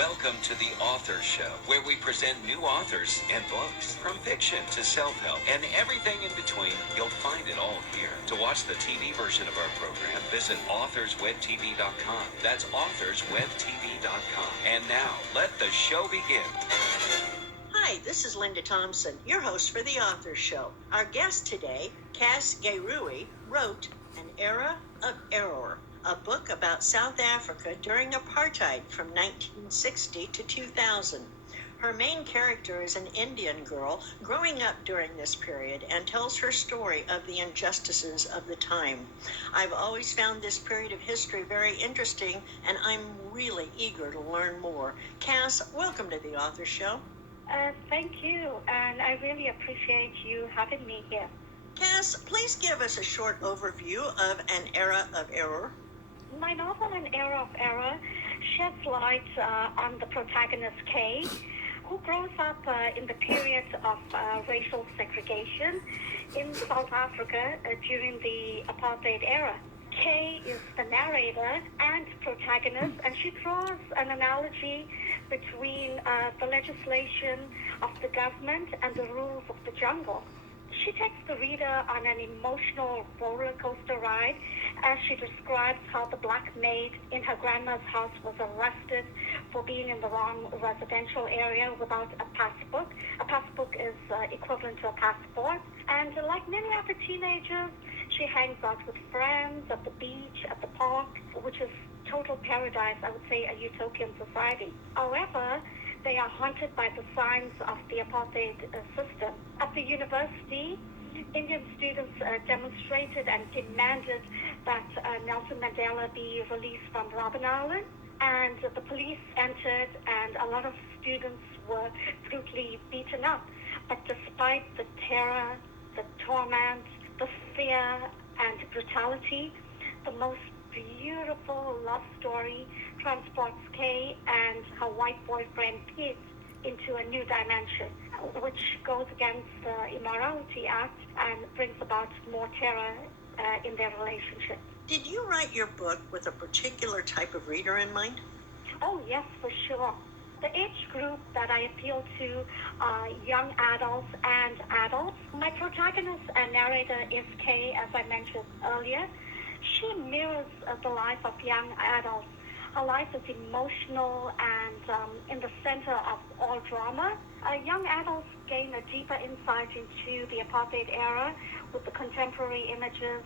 Welcome to the Author Show, where we present new authors and books, from fiction to self-help and everything in between. You'll find it all here. To watch the TV version of our program, visit authorswebtv.com. That's authorswebtv.com. And now, let the show begin. Hi, this is Linda Thompson, your host for the Author Show. Our guest today, Kass Ghayouri, wrote An Era of Error, a book about South Africa during apartheid from 1960 to 2000. Her main character is an Indian girl growing up during this period and tells her story of the injustices of the time. I've always found this period of history very interesting, and I'm really eager to learn more. Kass, welcome to the Author Show. Thank you, and I really appreciate you having me here. Kass, please give us a short overview of An Era of Error. My novel, An Era of Error, sheds light on the protagonist, Kay, who grows up in the period of racial segregation in South Africa during the apartheid era. Kay is the narrator and protagonist, and she draws an analogy between the legislation of the government and the rules of the jungle. She takes the reader on an emotional roller coaster ride as she describes how the black maid in her grandma's house was arrested for being in the wrong residential area without a passbook. A passbook is equivalent to a passport. And like many other teenagers, she hangs out with friends at the beach, at the park, which is total paradise, I would say a utopian society. However, they are haunted by the signs of the apartheid system. At the university, Indian students demonstrated and demanded that Nelson Mandela be released from Robben Island, and the police entered, and a lot of students were brutally beaten up. But despite the terror, the torment, the fear, and brutality, the most beautiful love story transports Kay and her white boyfriend Pete into a new dimension, which goes against the Immorality Act and brings about more terror in their relationship. Did you write your book with a particular type of reader in mind? Oh, yes, for sure. The age group that I appeal to are young adults and adults. My protagonist and narrator is Kay, as I mentioned earlier. She mirrors the life of young adults. Her life is emotional and in the center of all drama. Young adults gain a deeper insight into the apartheid era with the contemporary images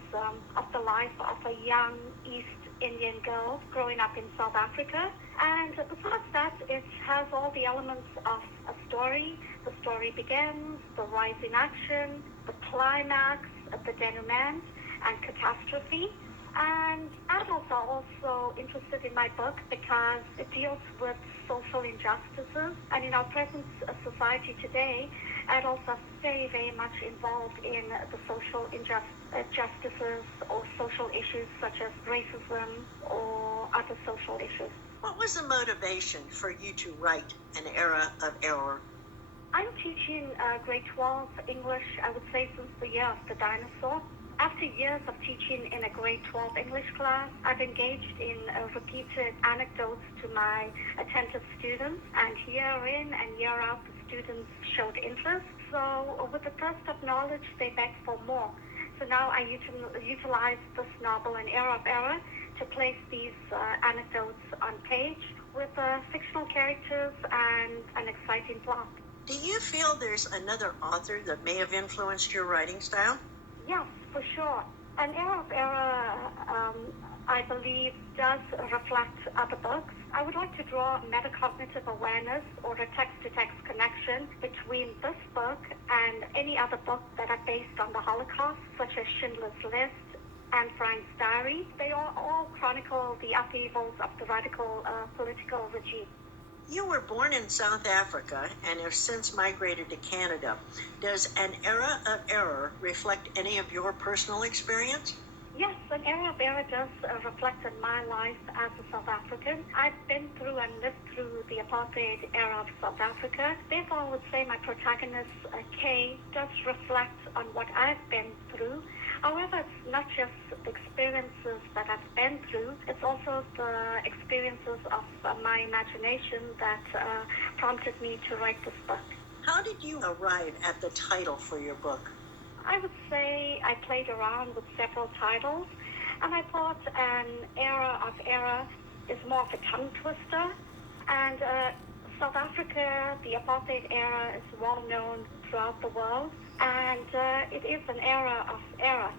of the life of a young East Indian girl growing up in South Africa. And besides that, it has all the elements of a story. The story begins, the rise in action, the climax, the denouement, and catastrophe. And adults are also interested in my book because it deals with social injustices. And in our present society today, adults are very, very much involved in the social injustices or social issues such as racism or other social issues. What was the motivation for you to write An Era of Error? I'm teaching grade 12 English, I would say, since the year of the dinosaur. After years of teaching in a grade 12 English class, I've engaged in repeated anecdotes to my attentive students, and year in and year out, the students showed interest. So with the thirst of knowledge, they begged for more. So now I utilize this novel, An Era of Error, to place these anecdotes on page with fictional characters and an exciting plot. Do you feel there's another author that may have influenced your writing style? Yes, for sure. An Era of Error, I believe, does reflect other books. I would like to draw metacognitive awareness or a text-to-text connection between this book and any other book that are based on the Holocaust, such as Schindler's List and Frank's Diary. They all chronicle the upheavals of the radical political regime. You were born in South Africa and have since migrated to Canada. Does An Era of Error reflect any of your personal experience? Yes, an era of error does reflect on my life as a South African. I've been through and lived through the apartheid era of South Africa. Therefore, I would say my protagonist, Kay, does reflect on what I've been through. However, it's not just the experiences that I've been through, it's also the experiences of my imagination that prompted me to write this book. How did you arrive at the title for your book? I would say I played around with several titles, and I thought an era of error is more of a tongue twister. And South Africa, the apartheid era, is well known throughout the world, and it is an era of error.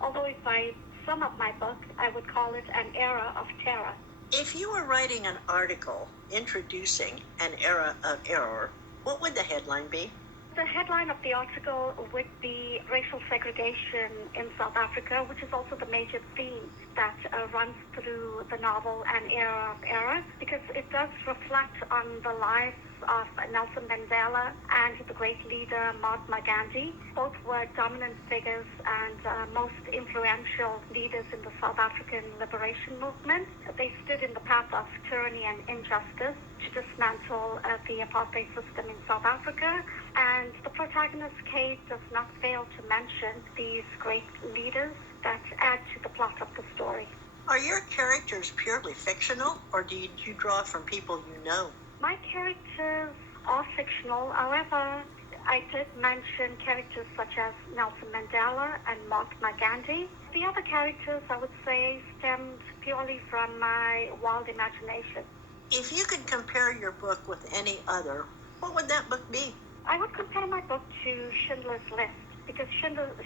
Although if I sum up my book, I would call it an era of terror. If you were writing an article introducing an era of error, what would the headline be? The headline of the article would be racial segregation in South Africa, which is also the major theme that runs through the novel An Era of Error, because it does reflect on the lives of Nelson Mandela and the great leader Mahatma Gandhi. Both were dominant figures and most influential leaders in the South African liberation movement. They stood in the path of tyranny and injustice to dismantle the apartheid system in South Africa. And the protagonist, Kate, does not fail to mention these great leaders that add to the plot of the story. Are your characters purely fictional, or did you draw from people you know? My characters are fictional. However, I did mention characters such as Nelson Mandela and Mahatma Gandhi. The other characters, I would say, stemmed purely from my wild imagination. If you could compare your book with any other, what would that book be? I would compare my book to Schindler's List, because Schindler's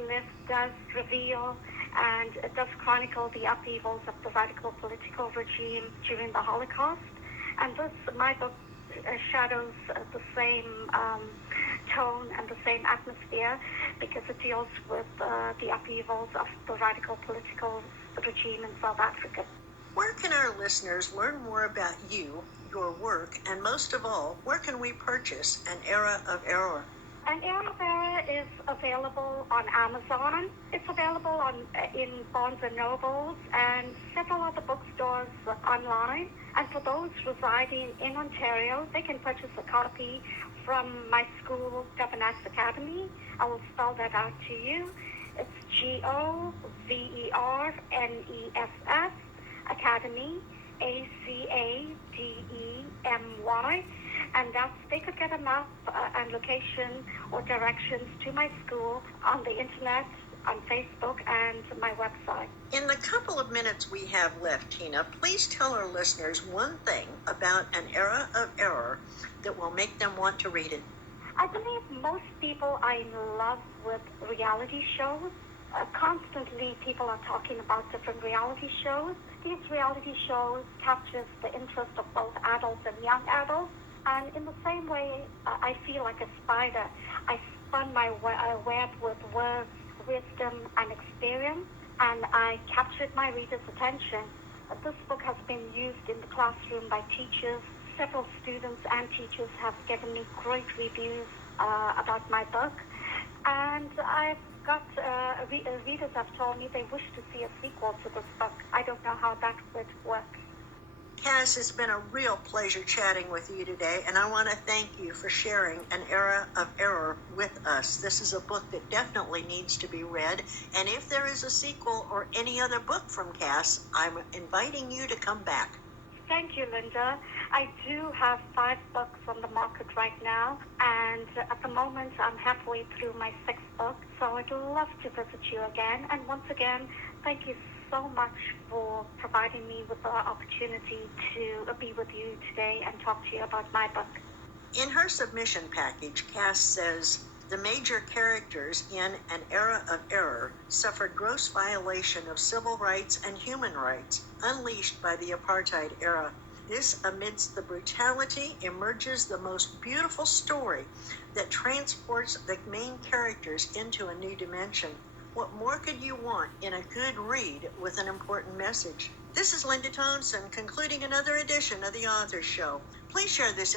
List does reveal and it does chronicle the upheavals of the radical political regime during the Holocaust. And this, my book, shadows the same tone and the same atmosphere, because it deals with the upheavals of the radical political regime in South Africa. Where can our listeners learn more about you, your work, and most of all, where can we purchase An Era of Error? An Era of Error is available on Amazon. It's available in Barnes & Nobles and several other bookstores online. And for those residing in Ontario, they can purchase a copy from my school, Governess Academy. I will spell that out to you. It's GOVERNESS Academy, ACADEMY, and that's, they could get a map and location or directions to my school on the internet, on Facebook, and my website. In the couple of minutes we have left, Tina, please tell our listeners one thing about An Era of Error that will make them want to read it. I believe most people are in love with reality shows. Constantly people are talking about different reality shows. These reality shows captures the interest of both adults and young adults. And in the same way, I feel like a spider. I spun my web with words, wisdom, and experience, and I captured my reader's attention. This book has been used in the classroom by teachers. Several students and teachers have given me great reviews about my book. And I've got readers have told me they wish to see a sequel to this book. I don't know how that would work. Kass, it's been a real pleasure chatting with you today, and I want to thank you for sharing An Era of Error with us. This is a book that definitely needs to be read, and if there is a sequel or any other book from Kass, I'm inviting you to come back. Thank you, Linda. I do have 5 books on the market right now, and at the moment I'm halfway through my 6th book, so I'd love to visit you again. And once again, thank you so much for providing me with the opportunity to be with you today and talk to you about my book. In her submission package, Kass says, the major characters in An Era of Error suffered gross violation of civil rights and human rights unleashed by the apartheid era. This, amidst the brutality, emerges the most beautiful story that transports the main characters into a new dimension. What more could you want in a good read with an important message? This is Linda Thompson concluding another edition of The Author Show. Please share this